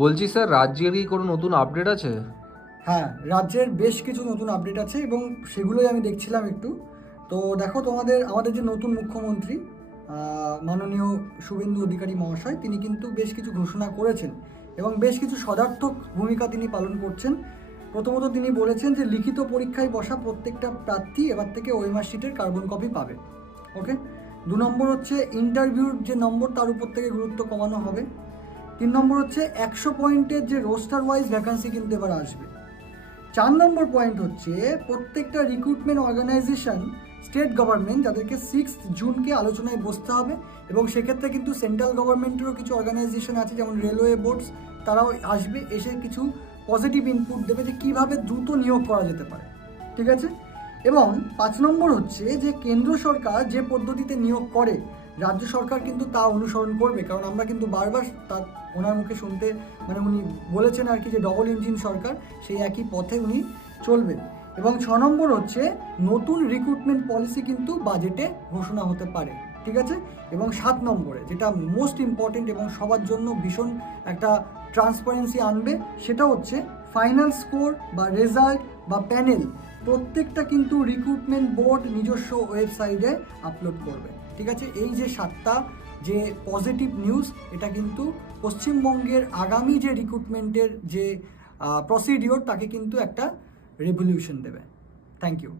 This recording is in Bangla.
বলছি স্যার, রাজ্যের কি কোনো নতুন আপডেট আছে? হ্যাঁ, রাজ্যের বেশ কিছু নতুন আপডেট আছে এবং সেগুলোই আমি দেখছিলাম একটু। তো দেখো, আমাদের যে নতুন মুখ্যমন্ত্রী মাননীয় শুভেন্দু অধিকারী মহাশয়, তিনি কিন্তু বেশ কিছু ঘোষণা করেছেন এবং বেশ কিছু সদার্থক ভূমিকা তিনি পালন করছেন। প্রথমত তিনি বলেছেন যে লিখিত পরীক্ষায় বসা প্রত্যেকটা প্রার্থী এবার থেকে ওএমআর শিটের কার্বন কপি পাবে। ওকে। 2 নম্বর হচ্ছে ইন্টারভিউর যে নম্বর তার উপর থেকে গুরুত্ব কমানো হবে। 3 নম্বর হচ্ছে 100 পয়েন্টের যে রোস্টার ওয়াইজ ভ্যাকান্সি কিন্তু এবার আসবে। 4 নম্বর পয়েন্ট হচ্ছে প্রত্যেকটা রিক্রুটমেন্ট অর্গানাইজেশন, স্টেট গভর্নমেন্ট, যাদেরকে 6 জুনকে আলোচনায় বসতে হবে এবং সেক্ষেত্রে কিন্তু সেন্ট্রাল গভর্নমেন্টেরও কিছু অর্গানাইজেশন আছে, যেমন রেলওয়ে বোর্ডস, তারাও আসবে, এসে কিছু পজিটিভ ইনপুট দেবে যে কীভাবে দ্রুত নিয়োগ করা যেতে পারে। ঠিক আছে। এবং 5 নম্বর হচ্ছে যে কেন্দ্র সরকার যে পদ্ধতিতে নিয়োগ করে, রাজ্য সরকার কিন্তু তা অনুসরণ করবে, কারণ আমরা কিন্তু বারবার তার ওনার মুখে শুনতে উনি বলেছেন আর কি যে ডবল ইঞ্জিন সরকার, সেই একই পথে উনি চলবেন। এবং 6 নম্বর হচ্ছে নতুন রিক্রুটমেন্ট পলিসি কিন্তু বাজেটে ঘোষণা হতে পারে। ঠিক আছে। এবং 7 নম্বরে যেটা মোস্ট ইম্পর্টেন্ট এবং সবার জন্য ভীষণ একটা ট্রান্সপারেন্সি আনবে, সেটা হচ্ছে ফাইনাল স্কোর বা রেজাল্ট বা প্যানেল প্রত্যেকটা কিন্তু রিক্রুটমেন্ট বোর্ড নিজস্ব ওয়েবসাইটে আপলোড করবে। ঠিক আছে। এই যে 7টা যে পজিটিভ নিউজ, এটা কিন্তু পশ্চিমবঙ্গের আগামী যে রিক্রুটমেন্টের যে প্রসিডিওর, তাকে কিন্তু একটা রেভলিউশন দেবে। Thank you.